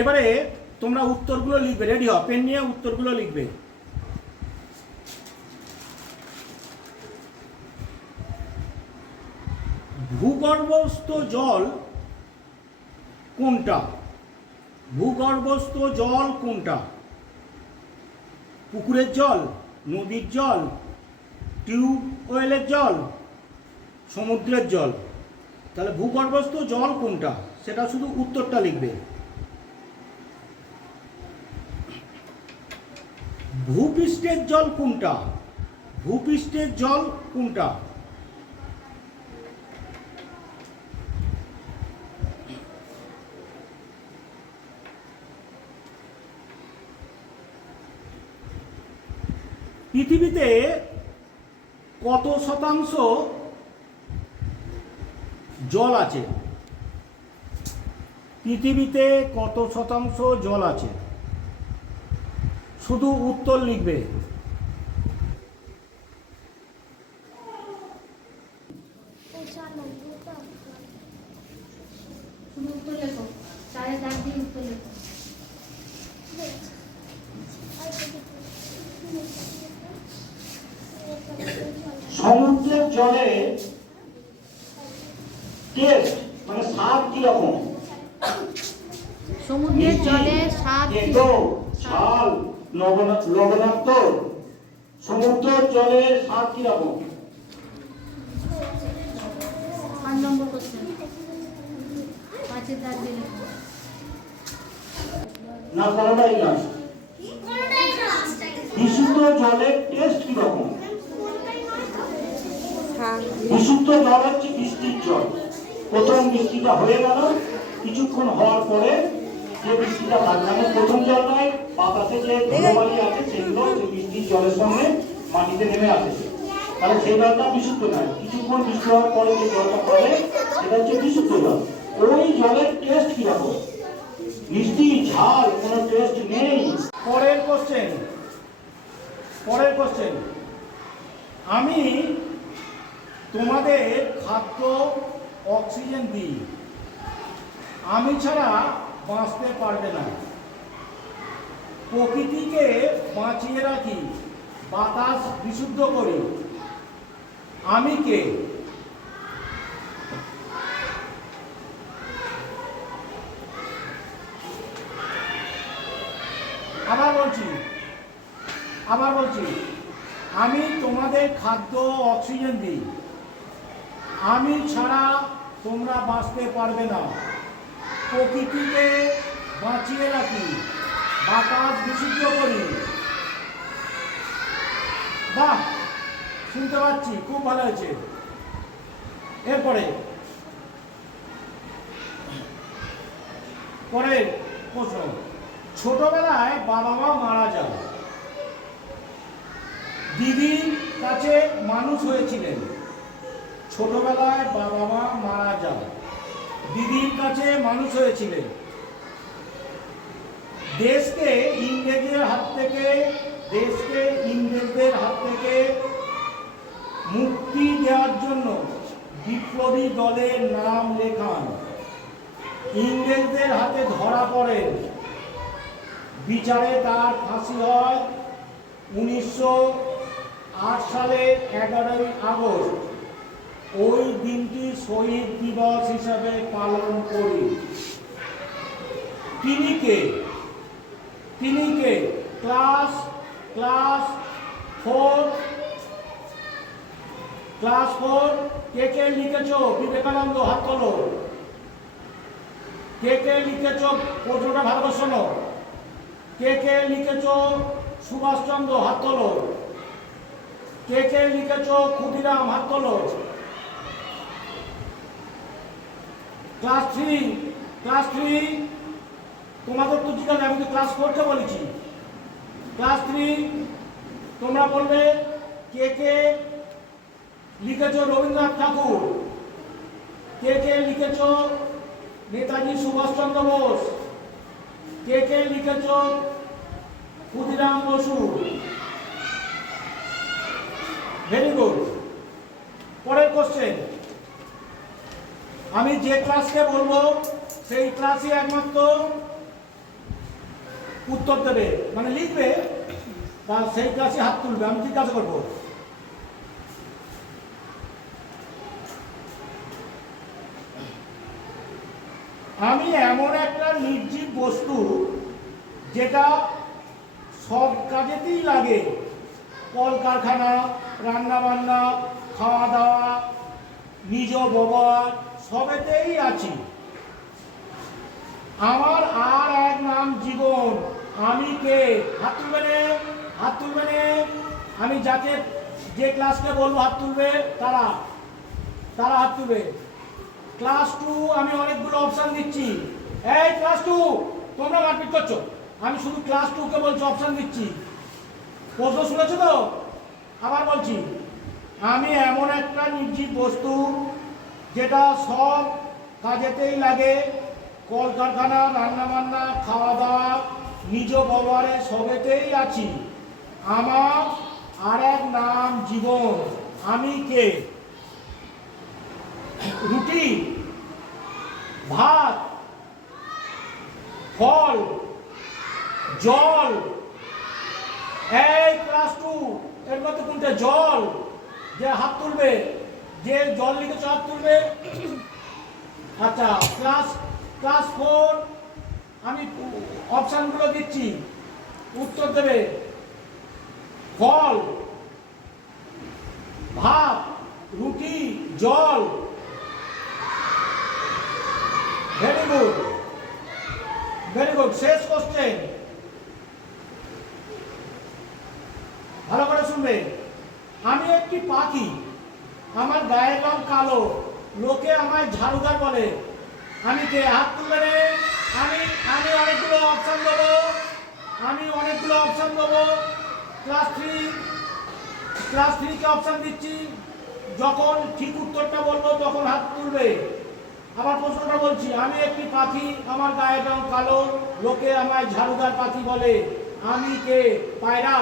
এবারে তোমরা উত্তরগুলো লিখবে, রেডি হও, পেন নিয়ে উত্তরগুলো লিখবে। ভূগর্ভস্থ জল কোনটা? ভূগর্ভস্থ জল কোনটা? পুকুরের জল, নদীর জল, টিউবওয়েলের জল, সমুদ্রের জল। তাহলে ভূগর্ভস্থ জল কোনটা সেটা শুধু উত্তরটা লিখবে। ভূপৃষ্ঠের জল কোনটা? ভূপৃষ্ঠের জল কোনটা? পৃথিবীতে কত শতাংশ জল আছে? পৃথিবীতে কত শতাংশ জল আছে? শুধু উত্তর লিখবে। সমুদ্রের জলে টেস্ট মানে স্বাদ কি রকম? সমুদ্রের জলে স্বাদ ঝাল, লবণাক্ত। সমুদ্রের জলে স্বাদ কি রকম? 5 নম্বর কোশ্চেন, 5-এর দাগ দিয়ে লিখো। না, কোনটাই না। বিশুদ্ধ জলের টেস্ট কি রকম? বিশুদ্ধ জল হচ্ছে বৃষ্টির জল। প্রথম বৃষ্টিটা হয়ে গেল, কিছুক্ষণ হওয়ার পরে যে বৃষ্টিটা থাকবে, মানে প্রথম জল নয়, বাতাসে যে ধুলোবালি আছে সেগুলো বৃষ্টির জলের সঙ্গে মাটিতে নেমে আসে, তাহলে সেই জলটা বিশুদ্ধ নয়। কিছুক্ষণ বৃষ্টি হওয়ার পরে যে জলটা পড়ে সেটা হচ্ছে বিশুদ্ধ জল। ওই জলের টেস্ট কিরকম? মিষ্টি, ঝাল, কোনো টেস্ট নেই। পরের কোশ্চেন, আমি তোমাদের খাদ্য অক্সিজেন দিই, আমি ছাড়া বাঁচতে পারবে না। প্রকৃতিকে বাঁচিয়ে রাখি, বাতাস বিশুদ্ধ করি, আমি কে? আবার বলছি, আমি তোমাদের খাদ্য অক্সিজেন দিই, আমি ছাড়া তোমরা বাঁচতে পারবে না। প্রকৃতিকে বাঁচিয়ে রাখি, বাতাস বিশুদ্ধ করি। বাহ, শুনতে পাচ্ছি, খুব ভালো হয়েছে। এরপরে পরের প্রশ্ন, ছোটবেলায় বাবা মা মারা যায়, দিদির কাছে মানুষ হয়েছিলেন। ছোটবেলায় বাবা মা মারা যায়, দিদির কাছে মানুষ হয়েছিলেন। দেশকে ইংরেজদের হাত থেকে মুক্তি দেওয়ার জন্য বিপ্লবী দলের নাম লেখান। ইংরেজদের হাতে ধরা পড়েন, বিচারে তার ফাঁসি হয় 1908 সালের 11ই আগস্ট। ওই দিনটি শহীদ দিবস হিসাবে পালন করি। তিনি কে? ক্লাস 4 কে লিখেছ? বিবেকানন্দ, হাত তোলো। কে লিখেছ? প্রশ্নটা ভালো করে শোনো। কে লিখেছ? সুভাষচন্দ্র, হাত তোলো। কে লিখেছ? ক্ষুদিরাম, হাত তোলো। ক্লাস 3 তোমাদের তো জিজ্ঞাসা, আমি তো ক্লাস 4 কে বলেছি। ক্লাস 3 তোমরা বলবে কে লিখেছ? রবীন্দ্রনাথ ঠাকুর। কে লিখেছ? নেতাজি সুভাষচন্দ্র বোস। কে লিখেছ? ক্ষুদিরাম বসু। Very good. পরের কোশ্চেন, আমি যে ক্লাসকে বলবো সেই ক্লাসই একমাত্র উত্তর দেবে, মানে লিখবে, তা সেই ক্লাসে হাত তুলবে। আমি কি কাজ করবো? আমি এমন একটা নির্জীব বস্তু যেটা সব কাজেতেই লাগে, কলকারখানা, রান্না বান্না, খাওয়া দাওয়া, নিজ ব্যবহার সবেতেই আছি। আমার আর এক নাম জীবন। আমি কে? হাত তুলবে নে, হাত তুলবে নে। আমি যাকে যে ক্লাসকে বলবো হাত তুলবে, তারা হাত তুলবে। ক্লাস 2 আমি অনেকগুলো অপশন দিচ্ছি। এই ক্লাস 2, তোমরা মারপিট করছো। আমি শুধু ক্লাস 2 কে বলছি, অপশন দিচ্ছি। প্রশ্ন শুনেছো তো? আবার বলছি, আমি এমন একটা নির্জীব বস্তু যেটা সব কাজেতেই লাগে, কলকারখানা, রান্না বান্না, খাওয়া দাওয়া, নিজ ব্যবহারে সবেতেই আছি। আমার আর এক নাম জীবন। আমি কে? রুটি, ভাত, ফল, জল। এই ক্লাস 2 এর মধ্যে কোনটা? জল। যে হাত তুলবে, যে জল লিখেছে হাত তুলবে। আচ্ছা, ক্লাস 4 আমি অপশনগুলো দিচ্ছি, উত্তর দেবে। ফল, ভাত, রুটি, জল। Very good, very good. শেষ কোশ্চেন, ভালো করে শুনবে। আমি একটি পাখি, আমার গায়ের রং কালো, লোকে আমায় ঝাড়ুদার বলে। আমি কে? হাত তুলবে রে। আমি অনেকগুলো অপশন দেবো, ক্লাস 3 কে অপশন দিচ্ছি। যখন ঠিক উত্তরটা বলবো তখন হাত তুলবে। আবার প্রশ্নটা বলছি, আমি একটি পাখি, আমার গায়ের রং কালো, লোকে আমায় ঝাড়ুদার পাখি বলে। আমি কে? পায়রা।